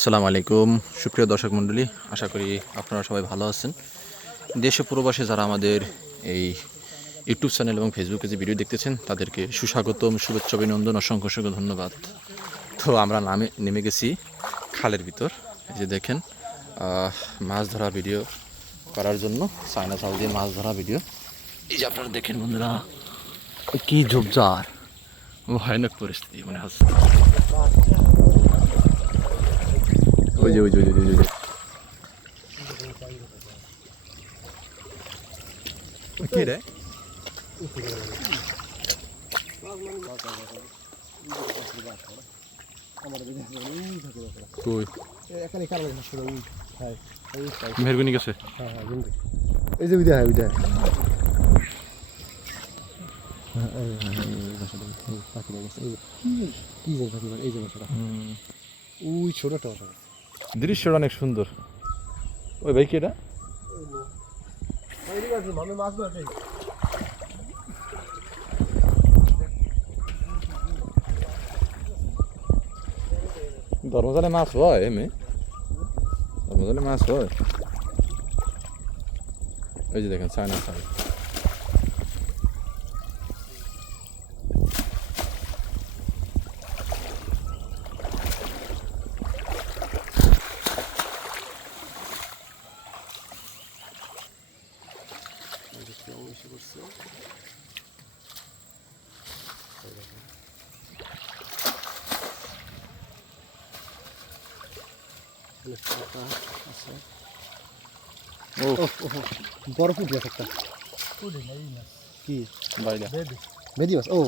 আসসালামু আলাইকুম। সুপ্রিয় দর্শক মণ্ডলী, আশা করি আপনারা সবাই ভালো আছেন। দেশে প্রবাসে যারা আমাদের এই ইউটিউব চ্যানেল এবং ফেসবুকে যে ভিডিও দেখতেছেন, তাদেরকে সুস্বাগতম, শুভেচ্ছা, অভিনন্দন, অসংখ্য অসংখ্য ধন্যবাদ। তো আমরা নামে, নেমে গেছি খালের ভিতর। এই যে দেখেন মাছ ধরা ভিডিও করার জন্য, চায়না চাল দিয়ে মাছ ধরা ভিডিও। এই যে আপনারা দেখেন বন্ধুরা, কী ঝোপঝাড় ভয়ানক পরিস্থিতি মনে হচ্ছে। ওই যে ওই যে ওই যে ওই যে, কে রে? গেছে? এই যে উদয় উদয় কি যে এই যে ওই ছোটটা দৃশ্যটা অনেক সুন্দর। ওই ভাই মাছ ধরছি ধর্মজালে মাছ হয়, এমনি। ধর্মজালে মাছ হয়। ওই যে দেখেন, চায়না চাই ও বড় পুঁটি আছে একটা। কি? বেদি মাছ? ও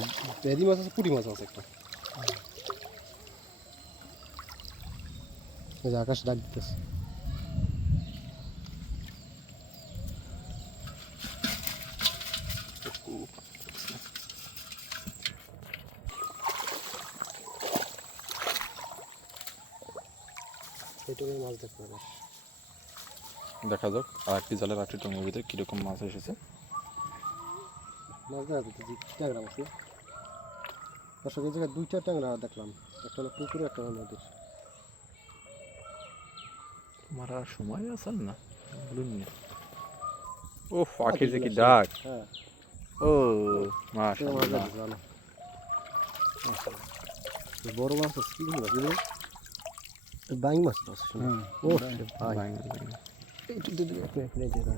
বেদি মাছ আছে পুঁটি মাছ আছে একটা। আকাশ ডাক দিতেছে। মাছ দেখতে পাবে। দেখা যাক আর একটি জালের আটটি টঙ্গের ভিতরে কীরকম মাছ এসেছে? মাছ দেখা যাচ্ছে ট্যাংরা মাছ না দর্শক এই জায়গায় দুইটা ট্যাংরা দেখলাম। একটা হলো পুকুরে একটা হলো নদীর। মারার সময় আছেন না? বলুন না। ও পাখির যে কি ডাক হ্যাঁ। ও মাশাআল্লাহ। বড় মাছ আছে কি মাছ বুঝলি বাইং মাছ তো আছে শুনে। ও ভাই। একটু দিয়ে দিবি আপনি আপনি তো।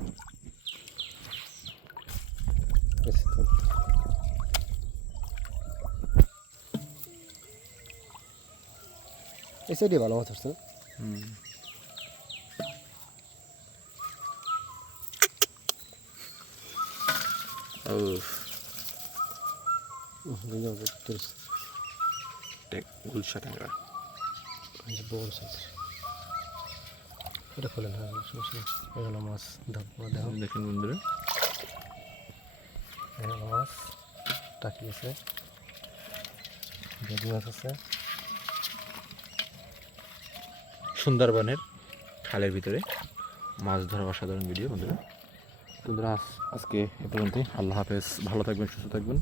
এই সাইডে ভালো মাছ আসছে হুম। বুঝলাম, বুঝতে পেরেছি। টেক গুলশা ট্যাংরা এই যে বড় সাইজ। এটা খোলেন হ্যাঁ সমস্যা এগুলো মাছ ধরবো দেখো। দেখেন বন্ধুরা। এগুলো মাছ টাকি আছে বেদি মাছ আছে। সুন্দরবনের খালের ভিতরে মাছ ধরা অসাধারণ ভিডিও বন্ধুরা। বন্ধুরা আজ- আজকে এ পর্যন্তই। আল্লাহ হাফেজ। ভালো থাকবেন সুস্থ থাকবেন।